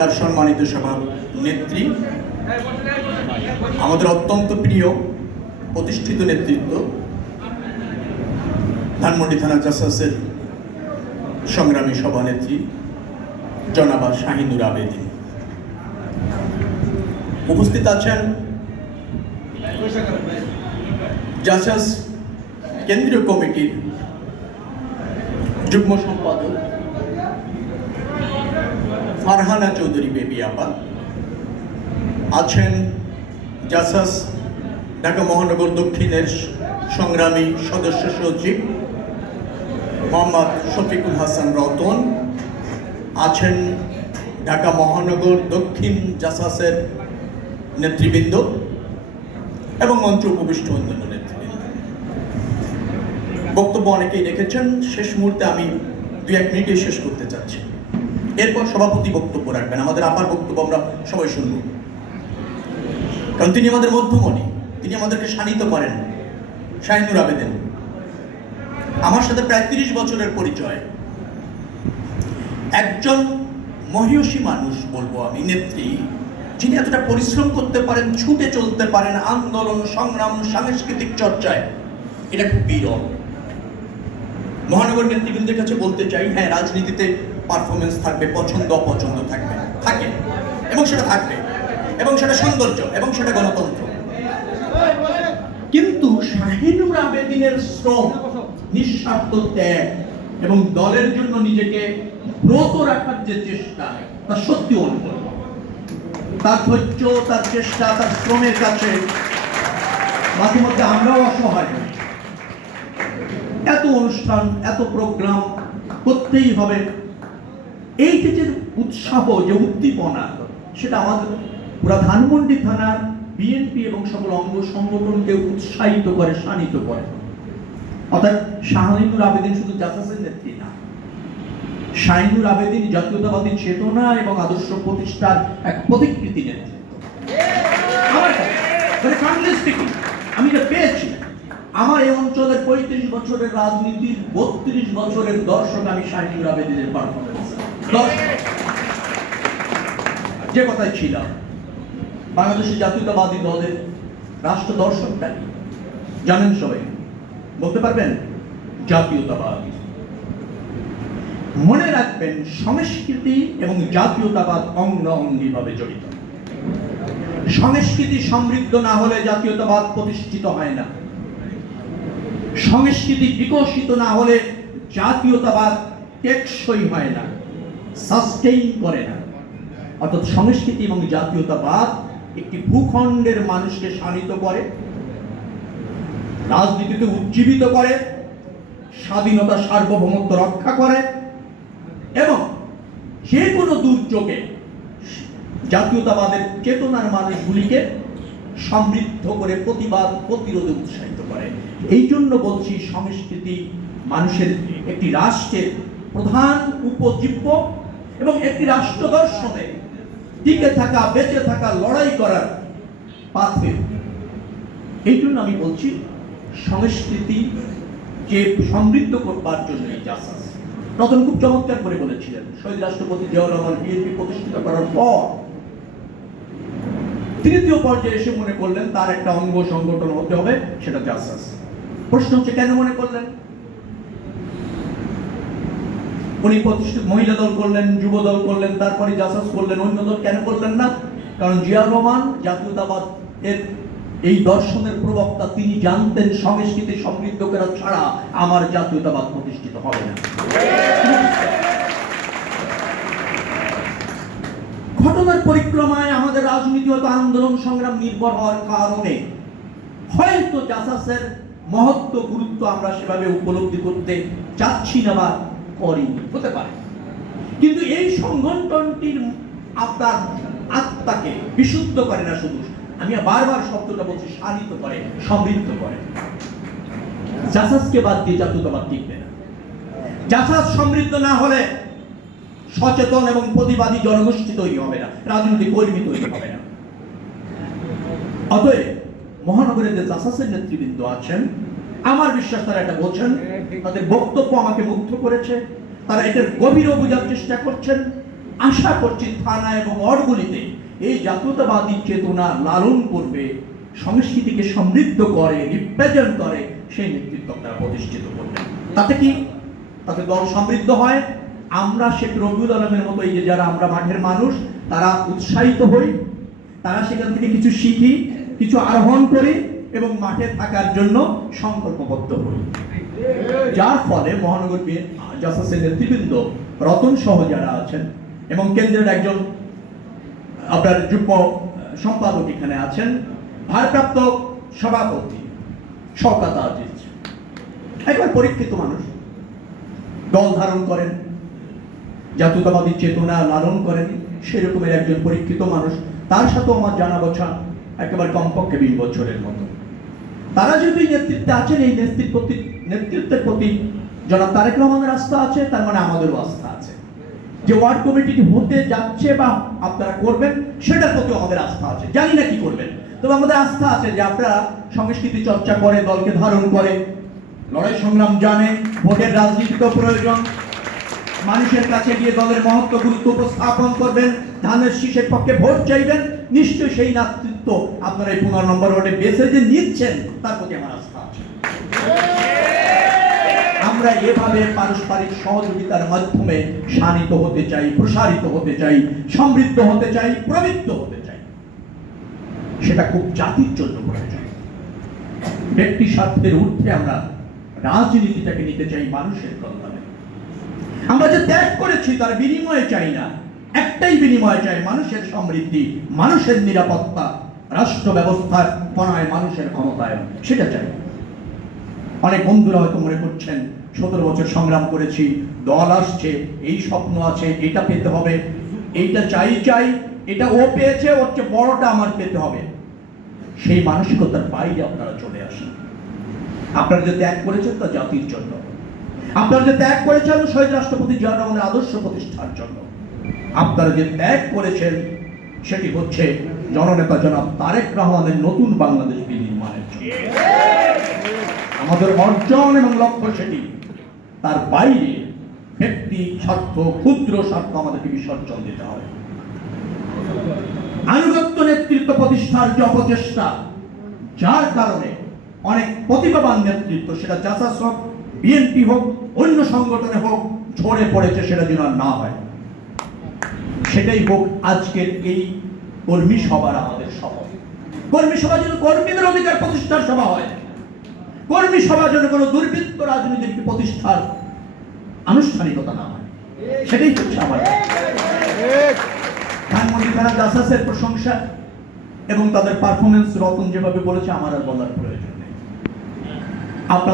তার সম্মানিত সভা নেত্রী, আমাদের অত্যন্ত প্রিয় প্রতিষ্ঠিত নেতৃত্ব, ধানমন্ডি থানা জাসাসের সংগ্রামী সভানেত্রী জনাবা শাহিনুর আবেদীন, উপস্থিত আছেন জাসাস কেন্দ্রীয় কমিটির যুগ্ম সম্পাদক ফারহানা চৌধুরী বেবি আপা, আছেন জাসাস ঢাকা মহানগর দক্ষিণের সংগ্রামী সদস্য সচিব মোহাম্মদ শফিকুল হাসান রতন, আছেন ঢাকা মহানগর দক্ষিণ জাসাসের নেতৃবৃন্দ এবং মঞ্চ উপবিষ্ট অন্যান্য নেতৃবৃন্দ। বক্তব্য অনেকেই রেখেছেন, শেষ মুহূর্তে আমি 2-1 মিনিটে শেষ করতে চাচ্ছি। এরপর সভাপতি বক্তব্য রাখবেন, আমাদের আপার বক্তব্য আমরা সবাই শুনব, কারণ তিনি আমাদের মধ্যমণি, তিনি আমাদেরকে শানিত করেন। শাহিনুর আবেদীন আমার সাথে প্রায় 30 বছরের পরিচয়, একজন মহিয়সী মানুষ বলবো আমি, নেত্রী, যিনি এতটা পরিশ্রম করতে পারেন, ছুটে চলতে পারেন আন্দোলন সংগ্রাম সাংস্কৃতিক চর্চায়, এটা খুব বিরল। মহানগর নেতৃবৃন্দের কাছে বলতে চাই, হ্যাঁ, রাজনীতিতে পারফরমেন্স থাকবে, পছন্দ অপছন্দ থাকবে, থাকে এবং সেটা থাকবে এবং সেটা সৌন্দর্য এবং সেটা গণতন্ত্র, কিন্তু শাহিনুর আবেদীনের শ্রম, নিঃস্বার্থ ত্যাগ এবং দলের জন্য নিজেকে ব্রত রাখার যে চেষ্টা, তা সত্যি অনুকূল। তার ধৈর্য, তার চেষ্টা, তার শ্রমের কাছে মাঝে মধ্যে আমরাও অসহায়। এত অনুষ্ঠান, এত প্রোগ্রাম করতেই হবে, এই যে উৎসাহ, যে উদ্দীপনা, সেটা আমাদের পুরা ধানমন্ডি থানার বিএনপি এবং সকল অঙ্গ সংগঠনকে উৎসাহিত করে, শানিত করে। অর্থাৎ শাহিনুর আবেদীন শুধু জাসাসের নেত্রী না, শাহিনুর আবেদীন জাতীয়তাবাদী চেতনা এবং আদর্শ প্রতিষ্ঠার এক প্রতিকৃতি নেতৃত্ব। আমি যা পেয়েছি, আমার এই অঞ্চলের 35 বছরের রাজনীতির 32 বছরের দর্শক আমি শাহিনুর আবেদীনের পারফরমেন্স যে কথাই ছিলাম। বাংলাদেশের জাতীয়তাবাদী দলের রাষ্ট্র দর্শকটা কি জানেন সবাই? বলতে পারবেন? জাতীয়তাবাদী। মনে রাখবেন, সংস্কৃতি এবং জাতীয়তাবাদ অঙ্গাঙ্গিভাবে জড়িত। সংস্কৃতি সমৃদ্ধ না হলে জাতীয়তাবাদ প্রতিষ্ঠিত হয় না, সংস্কৃতি বিকশিত না হলে জাতীয়তাবাদ টেকসই হয় না, সাস্টেইন করে না। অর্থাৎ সংস্কৃতি এবং জাতীয়তাবাদ একটি ভূখণ্ডের মানুষকে শানিত করে, রাজনীতিতে উজ্জীবিত করে, স্বাধীনতা সার্বভৌমত্ব রক্ষা করে এবং যে কোনো দুর্যোগে জাতীয়তাবাদের চেতনার মানুষগুলিকে সমৃদ্ধ করে প্রতিবাদ প্রতিরোধে উৎসাহিত করে। এই জন্য বলছি, সংস্কৃতি মানুষের একটি রাষ্ট্রের প্রধান উপজীব্য এবং একটি রাষ্ট্র দর্শনে টিকে থাকা, বেঁচে থাকা, লড়াই করার পাথে। এই জন্য আমি বলছি, সংস্কৃতি যে সমৃদ্ধ করবার জন্য এই জাসাস। রতন খুব চমৎকার করে বলেছিলেন, শহীদ রাষ্ট্রপতি জিয়াউর রহমান বিএনপি প্রতিষ্ঠিত করার পর তৃতীয় পর্যায়ে এসে মনে করলেন তার একটা অঙ্গ সংগঠন হতে হবে, সেটা জাসাস। প্রশ্ন হচ্ছে, কেন মনে করলেন? উনি প্রতিষ্ঠিত মহিলা দল করলেন, যুব দল করলেন, তারপরে জাসাস করলেন, অন্য দল কেন করলেন না? কারণ জিয়াউর রহমান জাতীয়তাবাদ এর এই দর্শনের প্রবক্তা, তিনি জানতেন সংস্কৃতি সমৃদ্ধ করা ছাড়া আমার জাতীয়তাবাদ প্রতিষ্ঠিত হবে না। ঘটনার পরিক্রমায় আমাদের রাজনীতি হয়তো আন্দোলন সংগ্রাম নির্ভর হওয়ার কারণে হয়তো জাসাসের মহত্ব, গুরুত্ব আমরা সেভাবে উপলব্ধি করতে চাচ্ছি না বা করিনি, হতে পারে। কিন্তু এই সংগঠনটির আপনার আত্মাকে বিশুদ্ধ করে না, শুধু আমি বারবার শব্দটা বলছি, শানিত করে, সমৃদ্ধ করে। জাসাসকে বাদ দিয়ে জাতীয়তাবাদ টিকবে না। জাসাস সমৃদ্ধ না হলে সচেতন এবং প্রতিবাদী জনগোষ্ঠী তৈরি হবে না, রাজনৈতিক কর্মী তৈরি হবে না। অতএব মহানগরের যে জাসাসের নেতৃবৃন্দ আছেন, আমার বিশ্বাস তারা এটা বলছেন, তাদের বক্তব্য আমাকে মুগ্ধ করেছে, তারা এটার গভীর বোঝার চেষ্টা করছেন, আশা করছি থানা এবং ওয়ার্ডগুলিতে এই জাতীয়তাবাদী চেতনা লালন করবে, সংস্কৃতিকে সমৃদ্ধ করে, রিপ্রেজেন্ট করে, সেই নেতৃত্ব আপনারা প্রতিষ্ঠিত করবেন। তাতে কি, তাতে দল সমৃদ্ধ হয়। আমরা শেখ রবিউল আলমের মতো এই যে যারা আমরা মাঠের মানুষ, তারা উৎসাহিত হই, তারা সেখান থেকে কিছু শিখি, কিছু আহ্বান করি এবং মাঠে থাকার জন্য সংকল্পবদ্ধ হই। যার ফলে মহানগর জাসাসের নেতৃবৃন্দ, রতন সহ যারা আছেন এবং কেন্দ্রের একজন আপনার যুগ্ম সম্পাদক এখানে আছেন, ভারপ্রাপ্ত সভাপতি শওকত আজিজ, একবার পরীক্ষিত মানুষ, দল ধারণ করেন, জাতীয়তাবাদী চেতনা লালন করেন, সেরকমের একজন পরীক্ষিত মানুষ। তার সাথেও আমার জানা বোঝা একেবারে কমপক্ষে 20 বছরের মতো। তারা যেহেতু এই নেতৃত্বে আছেন, এই নেতৃত্বের প্রতি জনাব তারেক রহমানের আস্থা আছে, তার মানে আমাদেরও আস্থা আছে। যে ওয়ার্ড কমিটিটি হতে যাচ্ছে বা আপনারা করবেন, সেটার প্রতি আমাদের আস্থা আছে। জানি না কি করবেন, তবে আমাদের আস্থা আছে যে আপনারা সংস্কৃতি চর্চা করে, দলকে ধারণ করে, লড়াই সংগ্রাম জানে, ভোটের রাজনীতিতে প্রয়োজন, মানুষের কাছে গিয়ে দলের মহত্ব গুরুত্ব উপস্থাপন করবেন, ধানের শীষের পক্ষে ভোট চাইবেন। নিশ্চয়ই সেই নেতৃত্ব আপনারা এই 15 নম্বর ওয়ার্ডে বেছে যে নিচ্ছেন, তার প্রতি আমার আস্থা আছে। আমরা এভাবে পারস্পরিক সহযোগিতার মাধ্যমে শানিত হতে চাই, প্রসারিত হতে চাই, সমৃদ্ধ হতে চাই, প্রবৃদ্ধ হতে চাই। সেটা খুব জাতির জন্য প্রয়োজন। ব্যক্তি স্বার্থের ঊর্ধ্বে আমরা রাজনীতিটাকে নিতে চাই মানুষের কল্যাণে। আমরা যে ত্যাগ করেছি তার বিনিময়ে চাই না, একটাই বিনিময়ে চাই, মানুষের সমৃদ্ধি, মানুষের নিরাপত্তা, রাষ্ট্র ব্যবস্থার পনায় মানুষের ক্ষমতায়ন, সেটা চাই। অনেক বন্ধুরা হয়তো মনে করছেন 17 বছর সংগ্রাম করেছি, দল আসছে, এই স্বপ্ন আছে, এটা পেতে হবে, এইটা চাই, এটা ও পেয়েছে, ওর চেয়ে বড়টা আমার পেতে হবে। সেই মানসিকতার বাইরে আপনারা চলে আসেন। আপনারা যে ত্যাগ করেছেন তা জাতির জন্য, আপনারা যে ত্যাগ করেছেন শহীদ রাষ্ট্রপতি জিয়া রহমানের আদর্শ প্রতিষ্ঠার জন্য, আপনারা যে ত্যাগ করেছেন সেটি হচ্ছে জননেতা জনাব তারেক রহমানের নতুন বাংলাদেশ বিনির্মাণের জন্য। আমাদের অর্জন এবং লক্ষ্য সেটি, তার বাইরে ব্যক্তি স্বার্থ, ক্ষুদ্র স্বার্থ আমাদেরকে বিসর্জন দিতে হবে। আনুগত্য নেতৃত্ব প্রতিষ্ঠার যে অপচেষ্টা, যার কারণে অনেক প্রতিভাবান নেতৃত্ব, সেটা জাসাস হোক, বিএনপি হোক, অন্য সংগঠনে হোক, ঝরে পড়েছে, সেটা যেন আর না হয়। সেটাই হোক আজকের এই কর্মী সভার আমাদের শপথ। কর্মী সভা যেন কর্মীদের অধিকার প্রতিষ্ঠার সভা হয়, কর্মী সভা যেন কোনো দুর্বৃত্ত রাজনীতির প্রতিষ্ঠার আনুষ্ঠানিকতা না হয়, সেটাই হচ্ছে আমার। ধানমন্ডি থানা জাসাসের প্রশংসা এবং তাদের পারফরমেন্স রতন যেভাবে বলেছে, আমার আর বলার প্রয়োজন নেই। আপনার